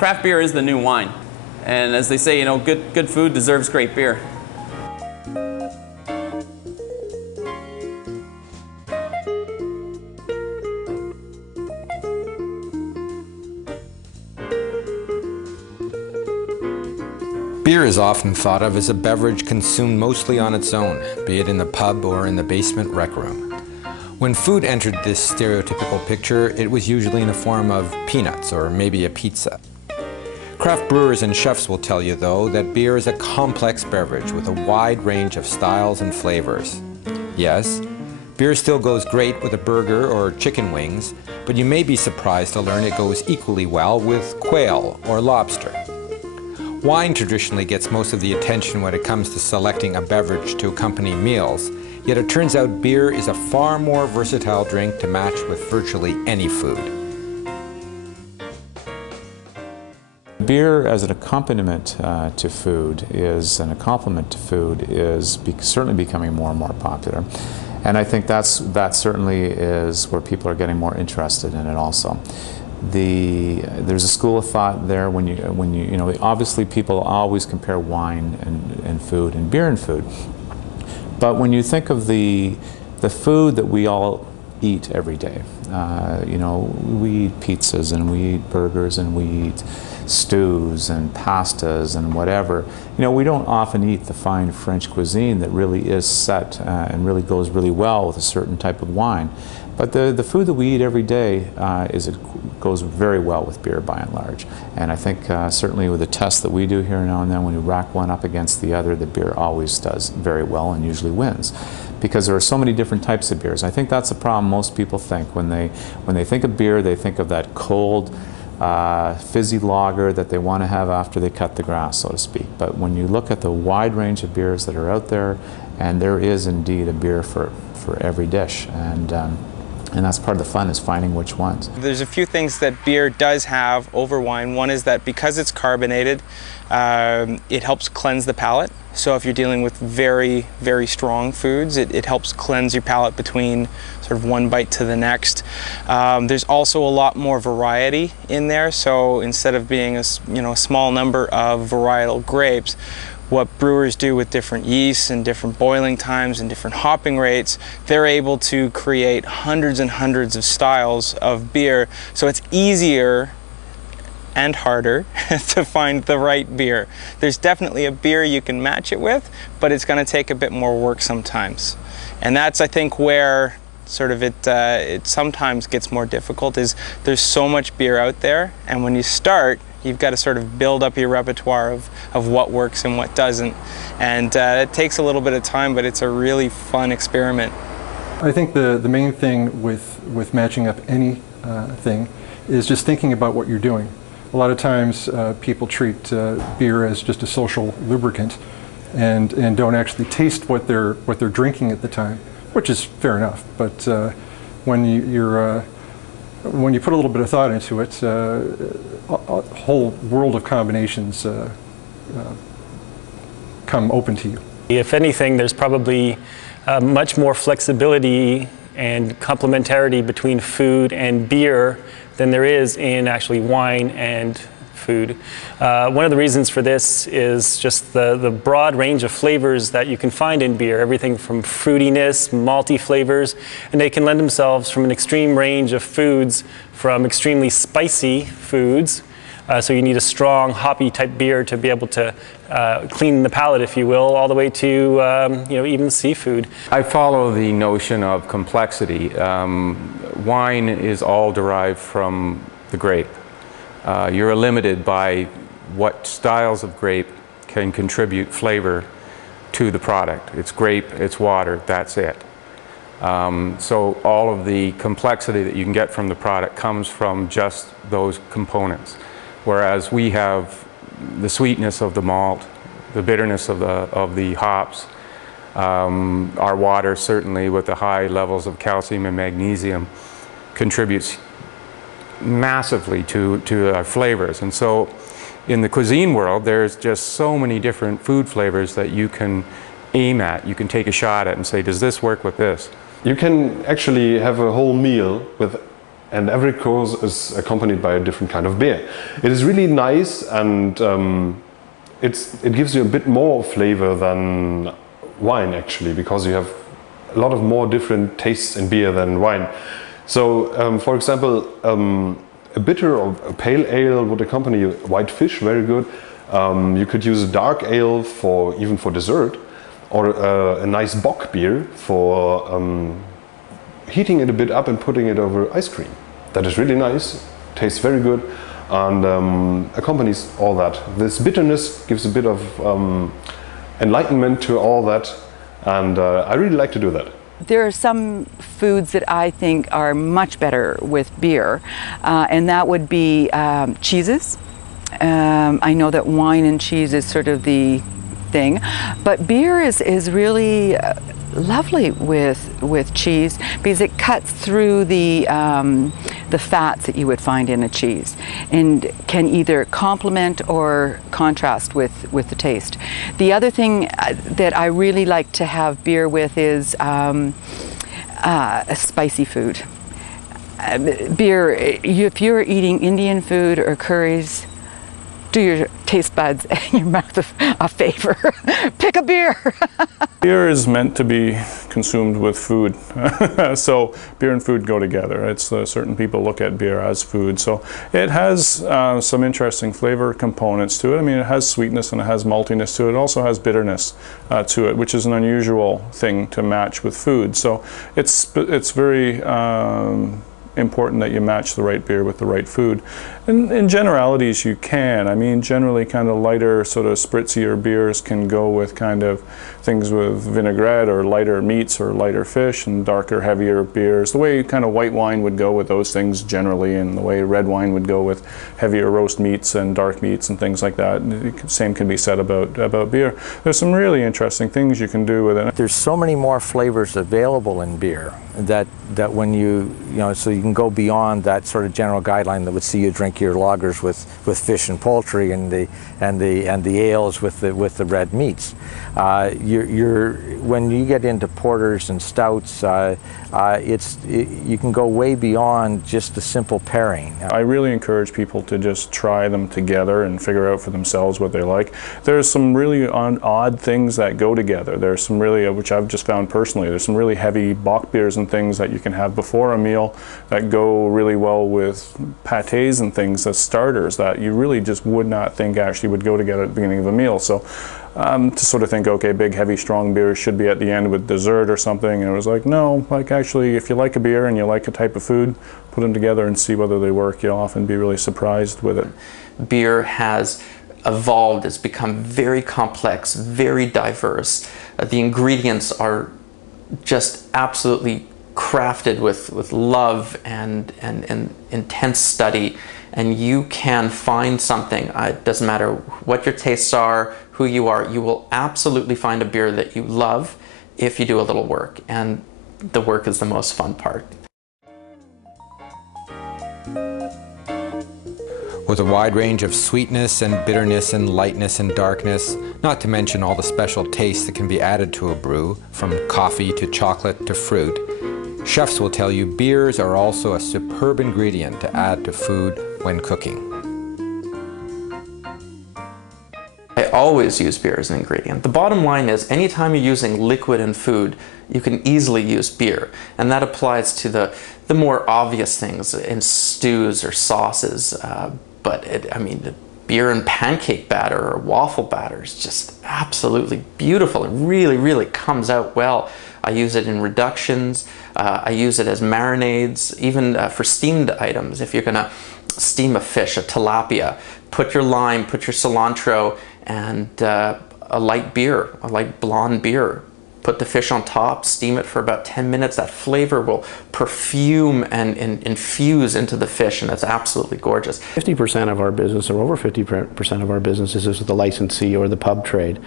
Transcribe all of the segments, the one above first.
Craft beer is the new wine. And as they say, you know, good food deserves great beer. Beer is often thought of as a beverage consumed mostly on its own, be it in the pub or in the basement rec room. When food entered this stereotypical picture, it was usually in the form of peanuts or maybe a pizza. Craft brewers and chefs will tell you, though, that beer is a complex beverage with a wide range of styles and flavors. Yes, beer still goes great with a burger or chicken wings, but you may be surprised to learn it goes equally well with quail or lobster. Wine traditionally gets most of the attention when it comes to selecting a beverage to accompany meals, yet it turns out beer is a far more versatile drink to match with virtually any food. Beer as an accompaniment to food is, and a complement to food is certainly becoming more and more popular. And I think that certainly is where people are getting more interested in it also. There's a school of thought there when you know, obviously people always compare wine and food and beer and food. But when you think of the food that we all eat every day, you know, we eat pizzas and we eat burgers and we eat stews and pastas and whatever. You know, we don't often eat the fine French cuisine that really is set and really goes really well with a certain type of wine. But the food that we eat every day goes very well with beer by and large. And I think certainly with the tests that we do here now and then, when you rack one up against the other, the beer always does very well and usually wins. Because there are so many different types of beers. I think that's a problem most people think. When they think of beer, they think of that cold, fizzy lager that they want to have after they cut the grass, so to speak. But when you look at the wide range of beers that are out there, and there is indeed a beer for every dish. And that's part of the fun, is finding which ones. There's a few things that beer does have over wine. One is that because it's carbonated, it helps cleanse the palate. So if you're dealing with very, very strong foods, it helps cleanse your palate between sort of one bite to the next. There's also a lot more variety in there. So instead of being a small number of varietal grapes, what brewers do with different yeasts and different boiling times and different hopping rates, they're able to create hundreds and hundreds of styles of beer. So it's easier and harder to find the right beer. There's definitely a beer you can match it with, but it's going to take a bit more work sometimes. And that's, I think, where sort of it sometimes gets more difficult, is there's so much beer out there, and when you start, you've got to sort of build up your repertoire of what works and what doesn't. And it takes a little bit of time, but it's a really fun experiment. I think the main thing with matching up any thing is just thinking about what you're doing. A lot of times people treat beer as just a social lubricant and don't actually taste what they're drinking at the time, which is fair enough. But when you put a little bit of thought into it, a whole world of combinations come open to you. If anything, there's probably much more flexibility and complementarity between food and beer than there is in actually wine and food. One of the reasons for this is just the broad range of flavors that you can find in beer, everything from fruitiness, malty flavors, and they can lend themselves from an extreme range of foods, from extremely spicy foods, so you need a strong hoppy type beer to be able to clean the palate, if you will, all the way to even seafood. I follow the notion of complexity. Wine is all derived from the grape. You're limited by what styles of grape can contribute flavor to the product. It's grape, it's water, that's it. So all of the complexity that you can get from the product comes from just those components. Whereas we have the sweetness of the malt, the bitterness of the hops, our water certainly with the high levels of calcium and magnesium contributes massively to our flavors. And so in the cuisine world, there's just so many different food flavors that you can aim at. You can take a shot at and say, does this work with this? You can actually have a whole meal with and every course is accompanied by a different kind of beer. It is really nice, and it gives you a bit more flavor than wine actually, because you have a lot of more different tastes in beer than wine. So for example, a bitter or a pale ale would accompany white fish very good. You could use a dark ale even for dessert, or a nice bock beer for heating it a bit up and putting it over ice cream. That is really nice, tastes very good, and accompanies all that. This bitterness gives a bit of enlightenment to all that, and I really like to do that. There are some foods that I think are much better with beer, and that would be cheeses. I know that wine and cheese is sort of the thing, but beer is really lovely with cheese, because it cuts through the fats that you would find in a cheese, and can either complement or contrast with the taste. The other thing that I really like to have beer with is a spicy food. Beer, if you're eating Indian food or curries, do your taste buds and your mouth a favor. Pick a beer. Beer is meant to be consumed with food. So beer and food go together. It's certain people look at beer as food. So it has some interesting flavor components to it. I mean, it has sweetness and it has maltiness to it. It also has bitterness to it, which is an unusual thing to match with food. So it's very important that you match the right beer with the right food. And in generalities, you can. I mean, generally kind of lighter, sort of spritzier beers can go with kind of things with vinaigrette, or lighter meats or lighter fish, and darker, heavier beers. The way kind of white wine would go with those things generally, and the way red wine would go with heavier roast meats and dark meats and things like that. The same can be said about beer. There's some really interesting things you can do with it. There's so many more flavors available in beer that when you know, so you can go beyond that sort of general guideline that would see you drink your lagers with fish and poultry, and the ales with the red meats. When you get into porters and stouts, you can go way beyond just the simple pairing. I really encourage people to just try them together and figure out for themselves what they like. There's some really odd things that go together. There's some really, which I've just found personally, there's some really heavy bock beers and things that you can have before a meal that go really well with pâtés and things as starters that you really just would not think actually would go together at the beginning of a meal. So to sort of think, okay, big, heavy, strong beers should be at the end with dessert or something, and it was like, no, like actually, if you like a beer and you like a type of food, put them together and see whether they work. You'll often be really surprised with it. Beer has evolved, it's become very complex, very diverse. The ingredients are just absolutely crafted with love and intense study, and you can find something. It doesn't matter what your tastes are, who you are, you will absolutely find a beer that you love if you do a little work, and the work is the most fun part. With a wide range of sweetness and bitterness and lightness and darkness, not to mention all the special tastes that can be added to a brew, from coffee to chocolate to fruit, chefs will tell you beers are also a superb ingredient to add to food when cooking. I always use beer as an ingredient. The bottom line is, anytime you're using liquid in food, you can easily use beer. And that applies to the more obvious things in stews or sauces. I mean, the beer and pancake batter or waffle batter is just absolutely beautiful. It really, really comes out well. I use it in reductions. I use it as marinades, even for steamed items. If you're gonna steam a fish, a tilapia, put your lime, put your cilantro, and a light beer, a light blonde beer. Put the fish on top, steam it for about 10 minutes. That flavor will perfume and infuse into the fish, and it's absolutely gorgeous. 50% of our business, or over 50% of our business, is with the licensee or the pub trade.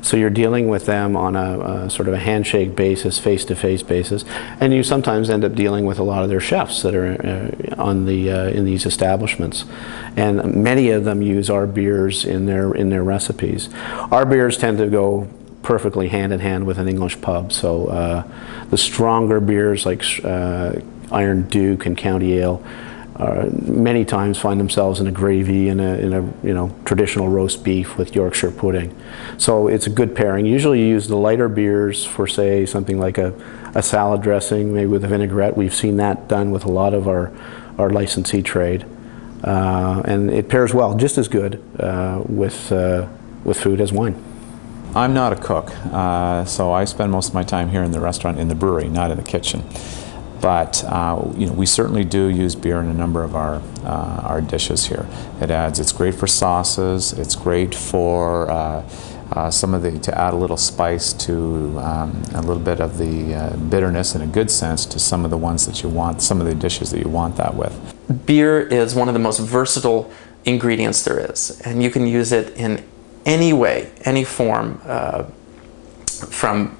So you're dealing with them on a sort of a handshake basis, face-to-face basis, and you sometimes end up dealing with a lot of their chefs that are in these establishments. And many of them use our beers in their recipes. Our beers tend to go perfectly hand in hand with an English pub. So the stronger beers like Iron Duke and County Ale many times find themselves in a gravy in a traditional roast beef with Yorkshire pudding. So it's a good pairing. Usually you use the lighter beers for, say, something like a salad dressing, maybe with a vinaigrette. We've seen that done with a lot of our licensee trade. And it pairs well, just as good with food as wine. I'm not a cook, so I spend most of my time here in the restaurant, in the brewery, not in the kitchen. But we certainly do use beer in a number of our dishes here. It's great for sauces. It's great for to add a little spice to a little bit of the bitterness, in a good sense, to some of the ones that you want, some of the dishes that you want that with. Beer is one of the most versatile ingredients there is, and you can use it in any way, any form, from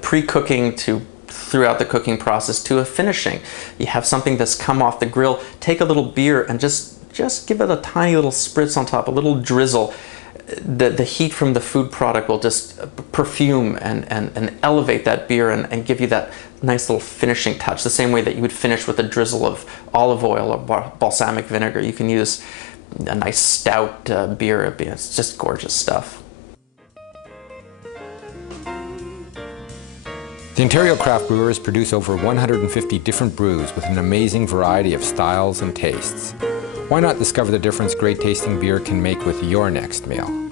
pre-cooking to throughout the cooking process to a finishing. You have something that's come off the grill, take a little beer and just give it a tiny little spritz on top, a little drizzle. The heat from the food product will just perfume and elevate that beer and give you that nice little finishing touch, the same way that you would finish with a drizzle of olive oil or balsamic vinegar. You can use a nice stout beer. It's just gorgeous stuff. The Ontario craft brewers produce over 150 different brews with an amazing variety of styles and tastes. Why not discover the difference great tasting beer can make with your next meal?